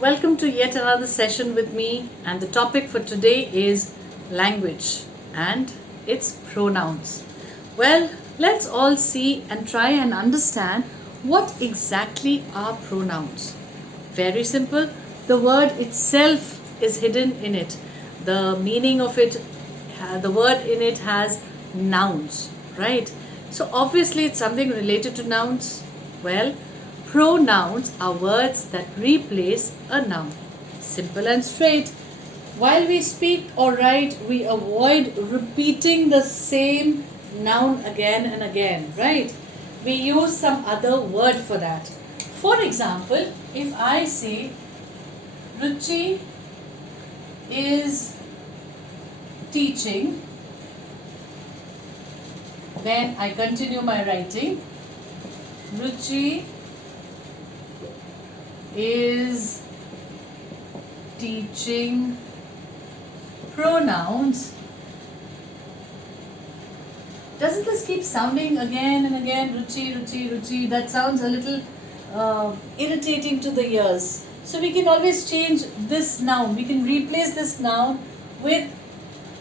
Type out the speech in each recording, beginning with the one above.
Welcome to yet another session with me, and the topic for today is language and its pronouns. Well, let's all see and try and understand what exactly are pronouns. Very simple. The word itself is hidden in it. The meaning of it, the word in it has nouns, right? So obviously it's something related to nouns. Well, pronouns are words that replace a noun. Simple and straight. While we speak or write, we avoid repeating the same noun again and again, right? We use some other word for that. For example, if I say Ruchi is teaching, then I continue my writing. Ruchi is teaching pronouns. Doesn't this keep sounding again and again? Ruchi, Ruchi, Ruchi. That sounds a little irritating to the ears. So we can always change this noun. We can replace this noun with,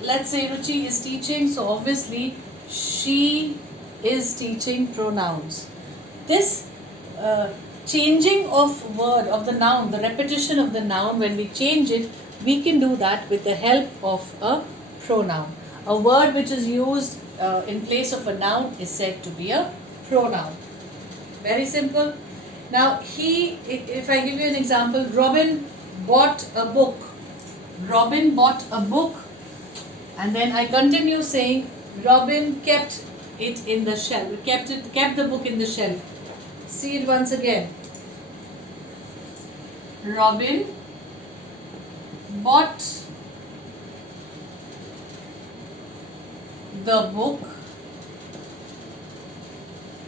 let's say Ruchi is teaching. So obviously she is teaching pronouns. This changing of word of the noun, the repetition of the noun, when we change it, we can do that with the help of a pronoun. A word which is used in place of a noun is said to be a pronoun. Very simple. Now if I give you an example, Robin bought a book. Robin bought a book, and then I continue saying Robin kept it in the shelf. Kept the book in the shelf. See it once again. Robin bought the book,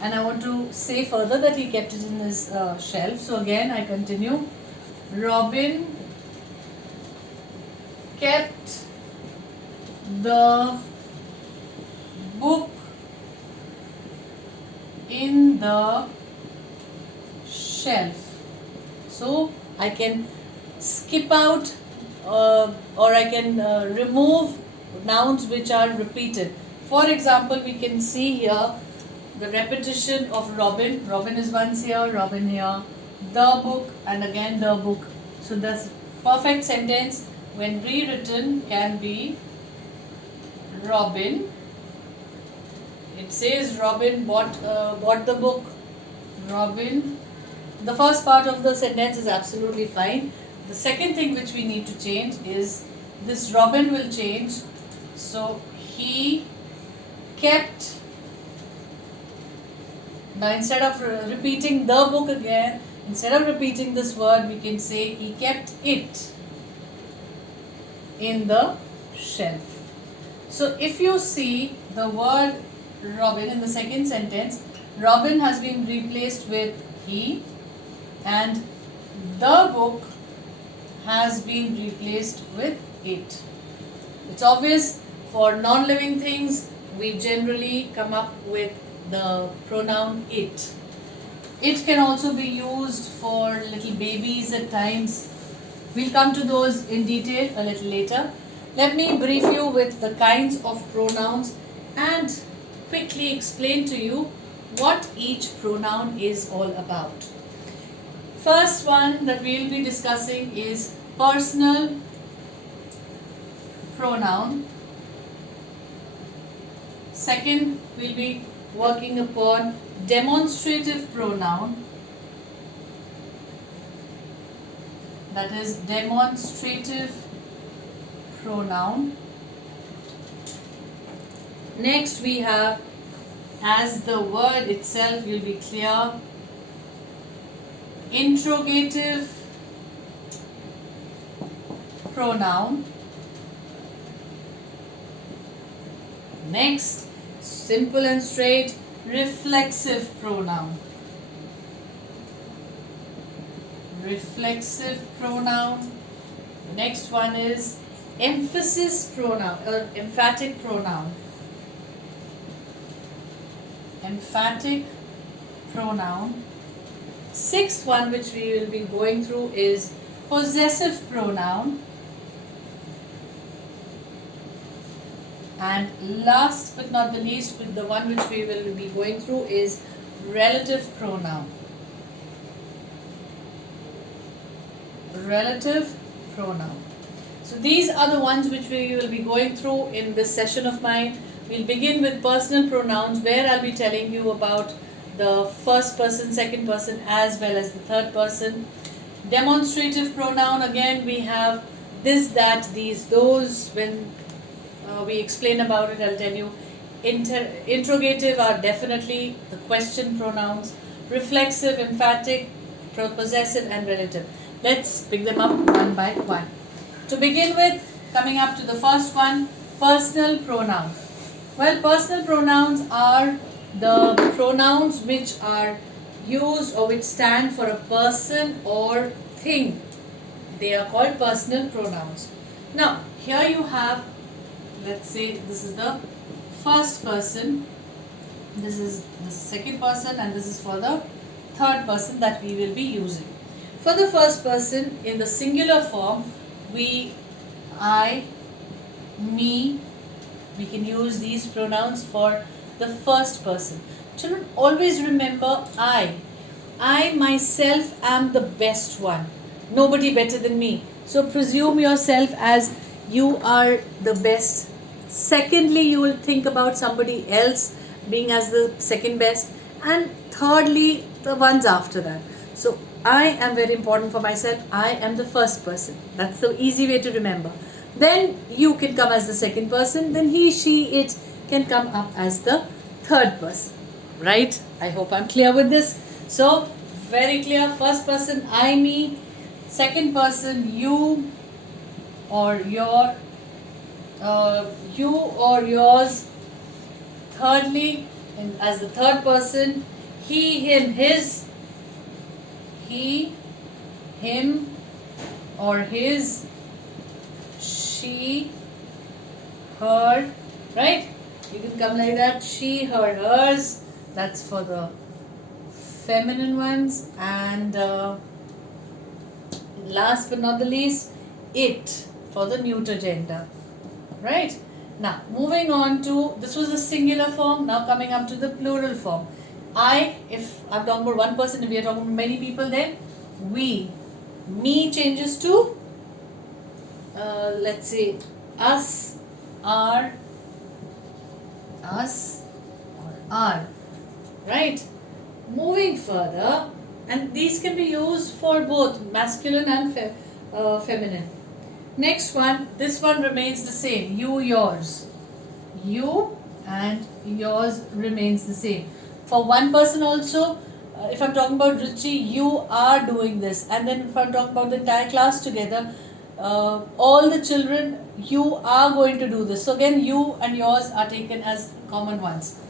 and I want to say further that he kept it in his shelf. So again I continue. Robin kept the book in the shelf. So I can skip out or I can remove nouns which are repeated. For example, we can see here the repetition of Robin. Robin is once here, Robin here, the book, and again the book. So the perfect sentence when rewritten can be Robin. It says Robin bought the book. Robin. The first part of the sentence is absolutely fine. The second thing which we need to change is this Robin will change. So he kept. Now instead of repeating the book again, instead of repeating this word, we can say he kept it in the shelf. So if you see the word Robin in the second sentence, Robin has been replaced with he, and the book has been replaced with it. It's obvious for non-living things we generally come up with the pronoun it. It can also be used for little babies at times. We'll come to those in detail a little later. Let me brief you with the kinds of pronouns and quickly explain to you what each pronoun is all about. First one that we will be discussing is personal pronoun. Second, we'll be working upon demonstrative pronoun. That is demonstrative pronoun. Next we have, as the word itself will be clear, interrogative pronoun. Next, simple and straight, reflexive pronoun. Reflexive pronoun. The next one is emphasis pronoun or emphatic pronoun. Emphatic pronoun. Sixth one which we will be going through is possessive pronoun, and last but not the least, with the one which we will be going through, is relative pronoun. Relative pronoun. So these are the ones which we will be going through in this session of mine. We'll begin with personal pronouns, where I'll be telling you about the first person, second person, as well as the third person. Demonstrative pronoun, again we have this, that, these, those. When we explain about it, I'll tell you. Interrogative are definitely the question pronouns. Reflexive, emphatic, possessive, and relative. Let's pick them up one by one. To begin with, coming up to the first one, personal pronoun. Well, personal pronouns are the pronouns which are used or which stand for a person or thing. They are called personal pronouns. Now, here you have, let's say this is the first person, this is the second person, and this is for the third person that we will be using. For the first person, in the singular form, I, me, we can use these pronouns for the first person. Children, always remember I myself am the best one. Nobody better than me. So presume yourself as you are the best. Secondly, you will think about somebody else being as the second best. And thirdly, the ones after that. So I am very important for myself. I am the first person. That's the easy way to remember. Then you can come as the second person. Then he, she, it can come up as the third person. Right? I hope I'm clear with this. So, very clear. First person, I, me. Second person, you or your, you or yours. Thirdly, as the third person, he, him, his. He, him or his, she, her, right? You can come like that, she, her, hers. That's for the feminine ones. And last but not the least, it for the neuter gender, right? Now, moving on to, this was the singular form, now coming up to the plural form. I, if I'm talking about one person, if we are talking about many people, then we. Me changes to, let's say, us, our, us, or our, right? Moving further, and these can be used for both masculine and feminine. Next one, this one remains the same, you, yours. You and yours remains the same. For one person also, if I'm talking about Ruchi, you are doing this. And then if I'm talking about the entire class together, all the children, you are going to do this. So again, you and yours are taken as common ones.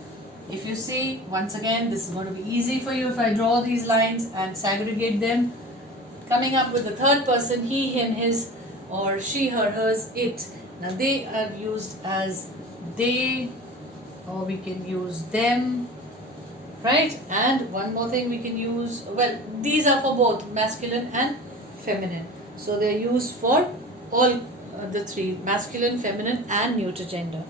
If you see, once again, this is going to be easy for you if I draw these lines and segregate them. Coming up with the third person, he, him, his, or she, her, hers, it. Now they are used as they, or we can use them. Right? And one more thing we can use, well, these are for both masculine and feminine. So they are used for all the three, masculine, feminine, and neuter gender.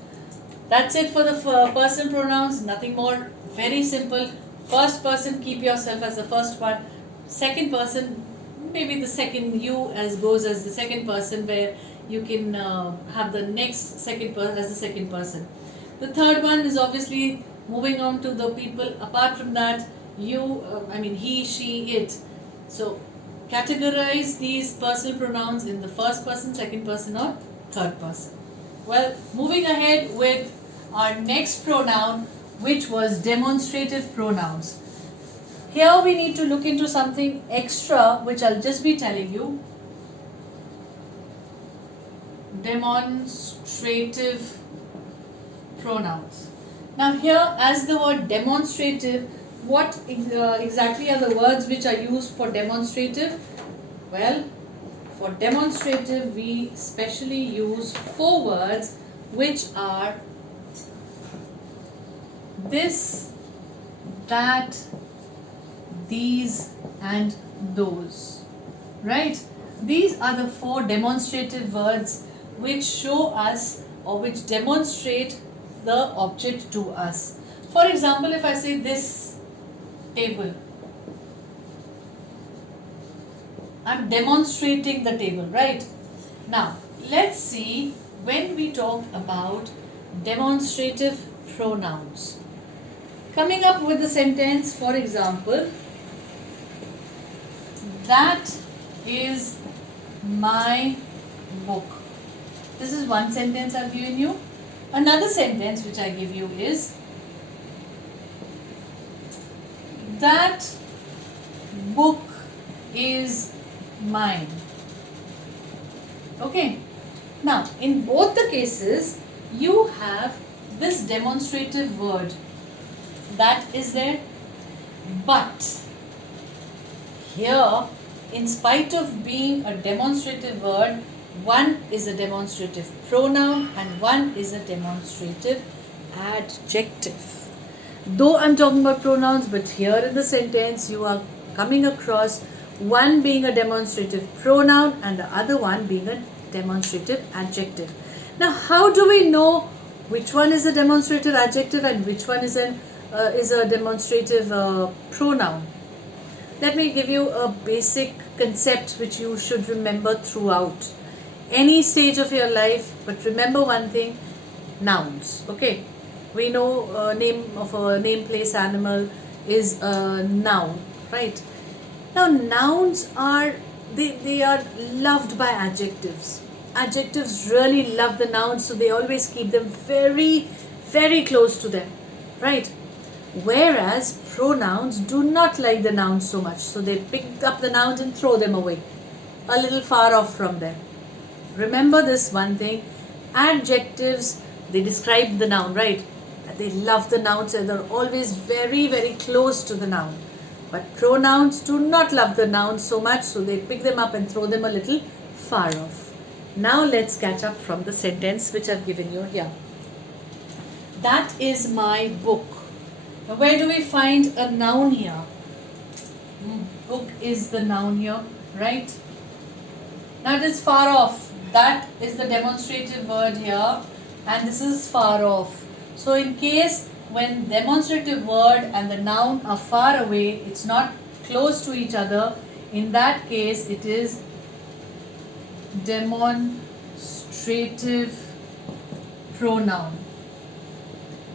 That's it for the personal pronouns, nothing more. Very simple. First person, keep yourself as the first one. Second person, maybe the second you as goes as the second person, where you can have the next second person as the second person. The third one is obviously moving on to the people apart from that, you, he, she, it. So categorize these personal pronouns in the first person, second person, or third person. Well, moving ahead with our next pronoun, which was demonstrative pronouns. Here we need to look into something extra, which I'll just be telling you. Demonstrative pronouns. Now here, as the word demonstrative, what exactly are the words which are used for demonstrative? Well, for demonstrative we specially use 4 words which are this, that, these, and those. Right? These are the 4 demonstrative words which show us or which demonstrate the object to us. For example, if I say this table, I'm demonstrating the table, right? Now, let's see when we talk about demonstrative pronouns. Coming up with the sentence, for example, that is my book. This is one sentence I've given you. Another sentence which I give you is that book is mine. Okay. Now, in both the cases, you have this demonstrative word that is there, but here, in spite of being a demonstrative word, one is a demonstrative pronoun and one is a demonstrative adjective. Though I'm talking about pronouns, but here in the sentence you are coming across one being a demonstrative pronoun and the other one being a demonstrative adjective. Now, how do we know which one is a demonstrative adjective and which one is a demonstrative pronoun? Let me give you a basic concept which you should remember throughout any stage of your life. But remember one thing: nouns. Okay, we know name of a name, place, animal is a noun, right? Now, nouns are they are loved by adjectives. Adjectives really love the nouns, so they always keep them very, very close to them, right? Whereas pronouns do not like the nouns so much, so they pick up the nouns and throw them away, a little far off from them. Remember this one thing: adjectives, they describe the noun, right? They love the nouns and they're always very, very close to the noun. But pronouns do not love the nouns so much, so they pick them up and throw them a little far off. Now let's catch up from the sentence which I've given you here. That is my book. Now, where do we find a noun here? Book is the noun here, right? Now it is far off. That is the demonstrative word here, and this is far off. So in case when demonstrative word and the noun are far away, it's not close to each other, in that case it is demonstrative pronoun.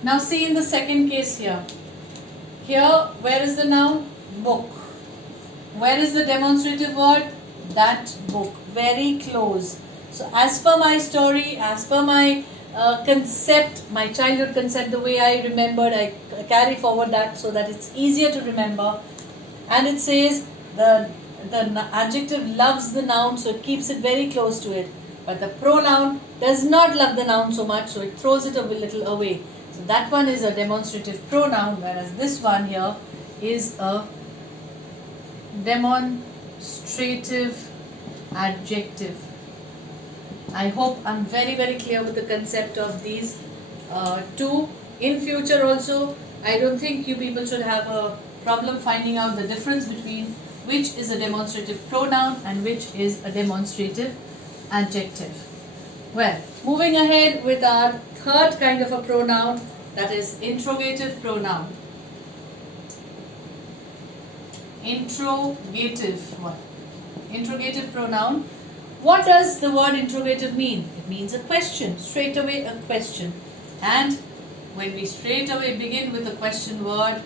Now see in the second case here. Here, where is the noun? Book. Where is the demonstrative word? That book. Very close. So as per my story, as per my concept, my childhood concept, the way I remembered, I carry forward that so that it's easier to remember. And it says the adjective loves the noun, so it keeps it very close to it. But the pronoun does not love the noun so much, so it throws it a little away. So that one is a demonstrative pronoun, whereas this one here is a demonstrative adjective. I hope I'm very, very clear with the concept of these two. In future also, I don't think you people should have a problem finding out the difference between which is a demonstrative pronoun and which is a demonstrative adjective. Well, moving ahead with our third kind of a pronoun, that is interrogative pronoun. Interrogative pronoun. What does the word interrogative mean? It means a question, straight away a question. And when we straight away begin with the question word,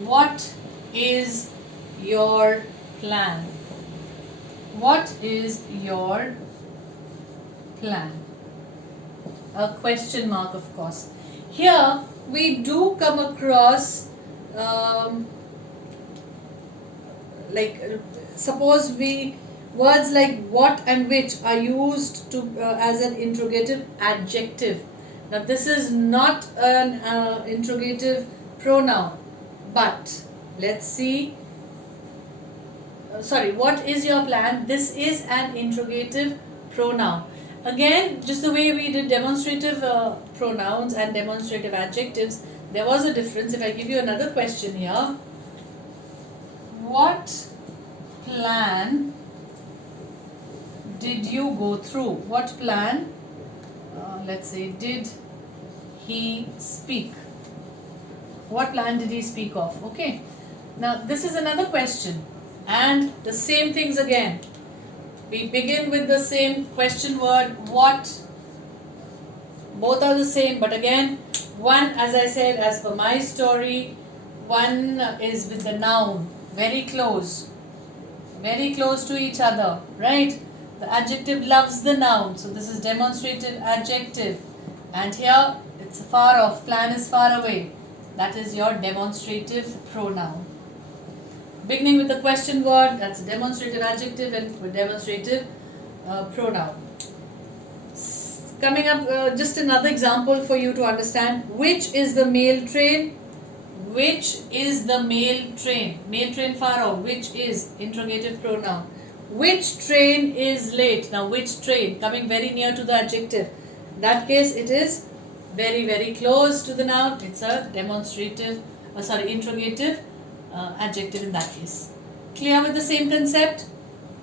what is your plan? What is your plan? A question mark, of course. Here we do come across suppose words like what and which are used to as an interrogative adjective. Now this is not an interrogative pronoun, but let's see. What is your plan? This is an interrogative pronoun. Again, just the way we did demonstrative pronouns and demonstrative adjectives, there was a difference. If I give you another question here, what plan did you go through? What plan, let's say, did he speak? What plan did he speak of? Okay, now this is another question, and the same things again. We begin with the same question word, what. Both are the same, but again, one, as I said, as per my story, one is with the noun, very close to each other, right? The adjective loves the noun, so this is demonstrative adjective, and here it's far off, plan is far away, that is your demonstrative pronoun. Beginning with the question word, that's a demonstrative adjective and demonstrative pronoun. Coming up, just another example for you to understand. Which is the mail train? Which is the mail train? Mail train far off. Which is interrogative pronoun. Which train is late? Now which train? Coming very near to the adjective. In that case it is very, very close to the noun. It's a demonstrative, interrogative adjective in that case. Clear with the same concept?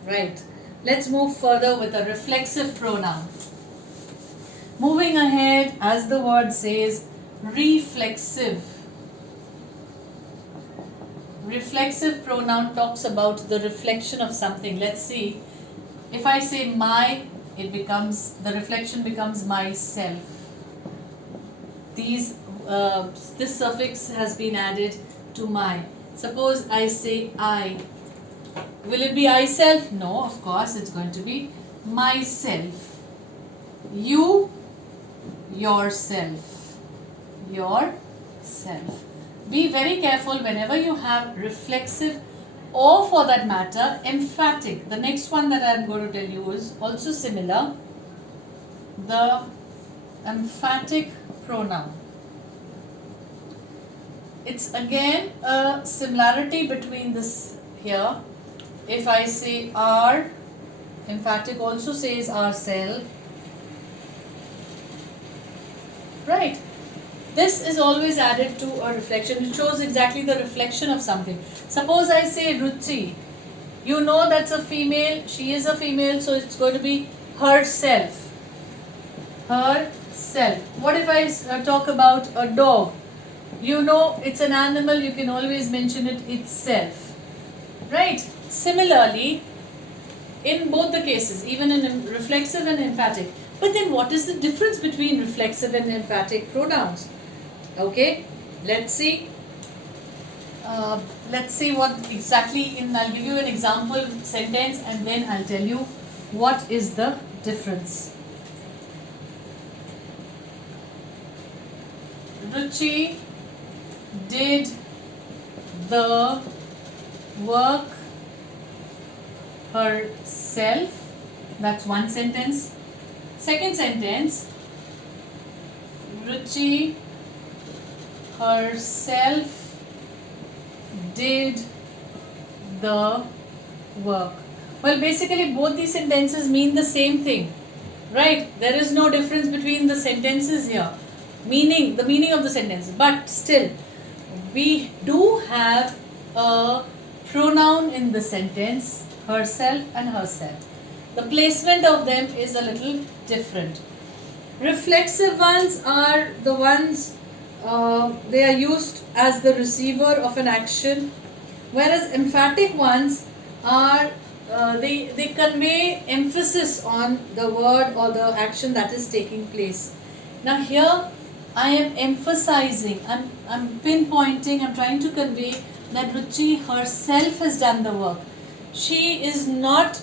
Right. Let's move further with a reflexive pronoun. Moving ahead, as the word says, reflexive. Reflexive pronoun talks about the reflection of something. Let's see. If I say my, the reflection becomes myself. This suffix has been added to my. Suppose I say I. Will it be I self? No, of course, it's going to be myself. You, yourself. Yourself. Be very careful whenever you have reflexive or, for that matter, emphatic. The next one that I am going to tell you is also similar. The emphatic pronoun. It's again a similarity between this here. If I say our, emphatic also says ourself. Right. This is always added to a reflection. It shows exactly the reflection of something. Suppose I say Ruchi. You know that's a female. She is a female, so it's going to be herself. Herself. What if I talk about a dog? You know it's an animal. You can always mention it itself. Right. Similarly, in both the cases, even in reflexive and emphatic. But then what is the difference between reflexive and emphatic pronouns? Okay, let's see. Let's see what exactly, I'll give you an example sentence and then I'll tell you what is the difference. Ruchi did the work herself. That's one sentence. Second sentence, Ruchi herself did the work. Well, basically both these sentences mean the same thing, right? There is no difference between the sentences here, the meaning of the sentence, but still we do have a pronoun in the sentence, herself and herself. The placement of them is a little different. Reflexive ones are the ones they are used as the receiver of an action, whereas emphatic ones are they convey emphasis on the word or the action that is taking place. Now here I am emphasizing, I'm pinpointing, I'm trying to convey that Ruchi herself has done the work. She is not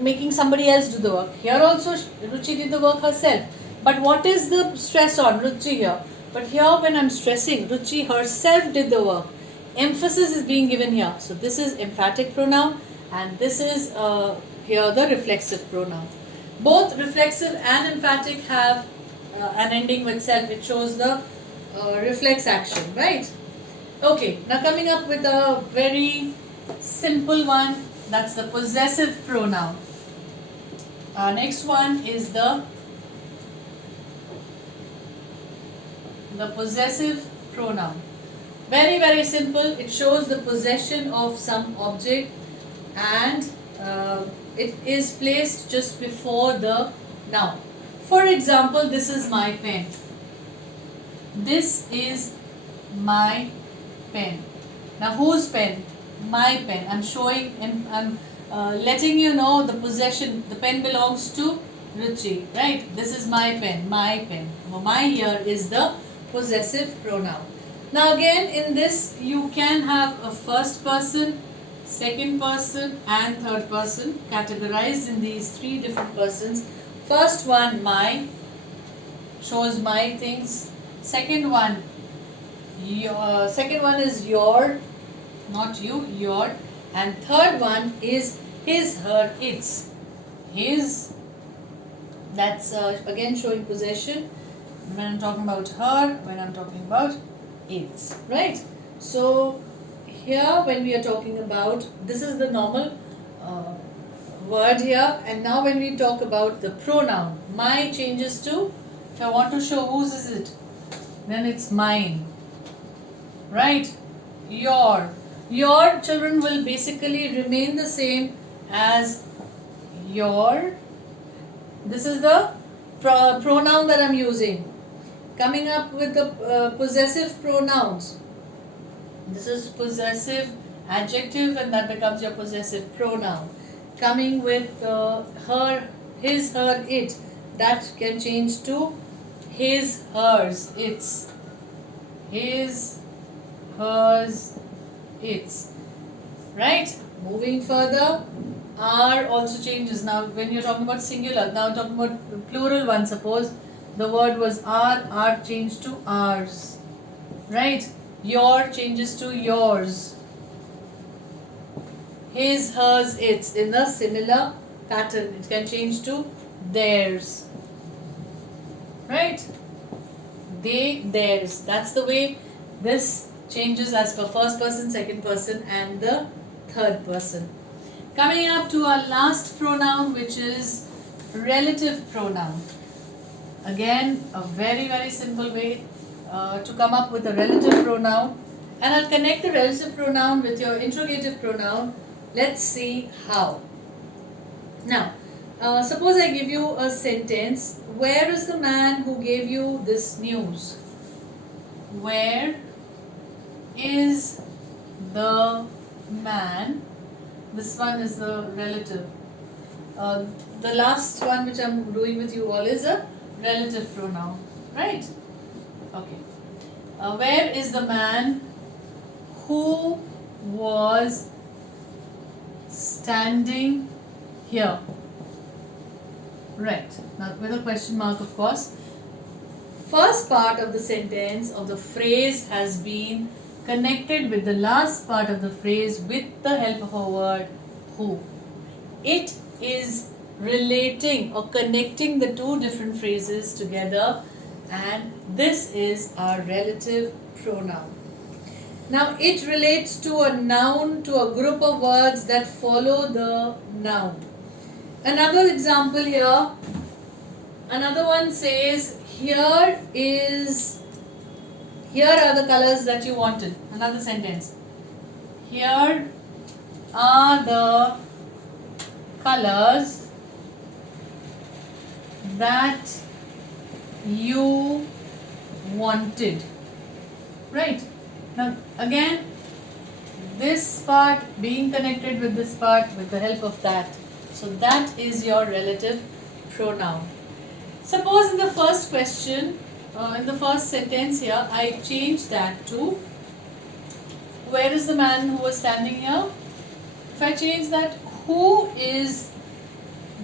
making somebody else do the work. Here also Ruchi did the work herself. But what is the stress on? Ruchi here. But here when I'm stressing, Ruchi herself did the work. Emphasis is being given here. So this is emphatic pronoun and this is here the reflexive pronoun. Both reflexive and emphatic have an ending with self. It shows the reflex action, right? Okay, now coming up with a very simple one, that's the possessive pronoun. Next one is the possessive pronoun. Very, very simple. It shows the possession of some object and it is placed just before the noun. For example, this is my pen. This is my pen. Now whose pen? My pen. I'm showing and I'm letting you know the possession. The pen belongs to Ruchi, right? This is my pen. My pen. My here is the possessive pronoun. Now again in this you can have a first person, second person and third person categorized in these three different persons. First one, my, shows my things. Second one, your. Second one is your, not you, your. And third one is his, her, its. His, that's again showing possession. When I'm talking about her, when I'm talking about its, right? So here when we are talking about, this is the normal word here, and now when we talk about the pronoun, my changes to, if I want to show whose is it, then it's mine, right? Your children will basically remain the same as your. This is the pronoun that I'm using. Coming up with the possessive pronouns. This is possessive adjective and that becomes your possessive pronoun. Coming with her, his, her, it, that can change to his, hers, its. His, hers, its. Right? Moving further, our also changes. Now when you're talking about singular, now talking about plural one, suppose the word was our changed to ours. Right? Your changes to yours. His, hers, its, in a similar pattern. It can change to theirs. Right? They, theirs. That's the way this changes as per first person, second person and the third person. Coming up to our last pronoun, which is relative pronoun. Again, a very, very simple way to come up with a relative pronoun. And I'll connect the relative pronoun with your interrogative pronoun. Let's see how. Now, suppose I give you a sentence. Where is the man who gave you this news? Where is the man? This one is the relative. The last one which I'm doing with you all is a relative pronoun, right? Okay. Where is the man who was standing here? Right. Now with a question mark, of course. First part of the sentence of the phrase has been connected with the last part of the phrase with the help of a word who. It is relating or connecting the two different phrases together, and this is our relative pronoun. Now it relates to a noun, to a group of words that follow the noun. Another example here, another one says, here are the colors that you wanted. Another sentence. Here are the colors that you wanted. Right. Now again, this part being connected with this part with the help of that. So that is your relative pronoun. Suppose in the first question, in the first sentence here, I change that to, where is the man who was standing here? If I change that, who is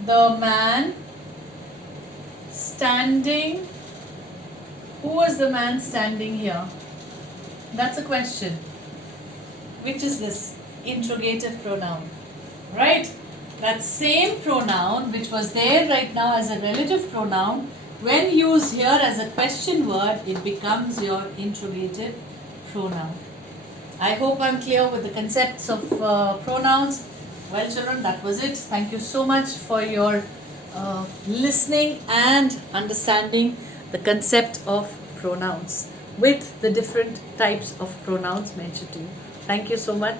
the man standing? Who was the man standing here? That's a question. Which is this? Interrogative pronoun. Right? That same pronoun which was there right now as a relative pronoun, when used here as a question word, it becomes your interrogative pronoun. I hope I'm clear with the concepts of pronouns. Well children, that was it. Thank you so much for your listening and understanding the concept of pronouns with the different types of pronouns mentioned to you. Thank you so much.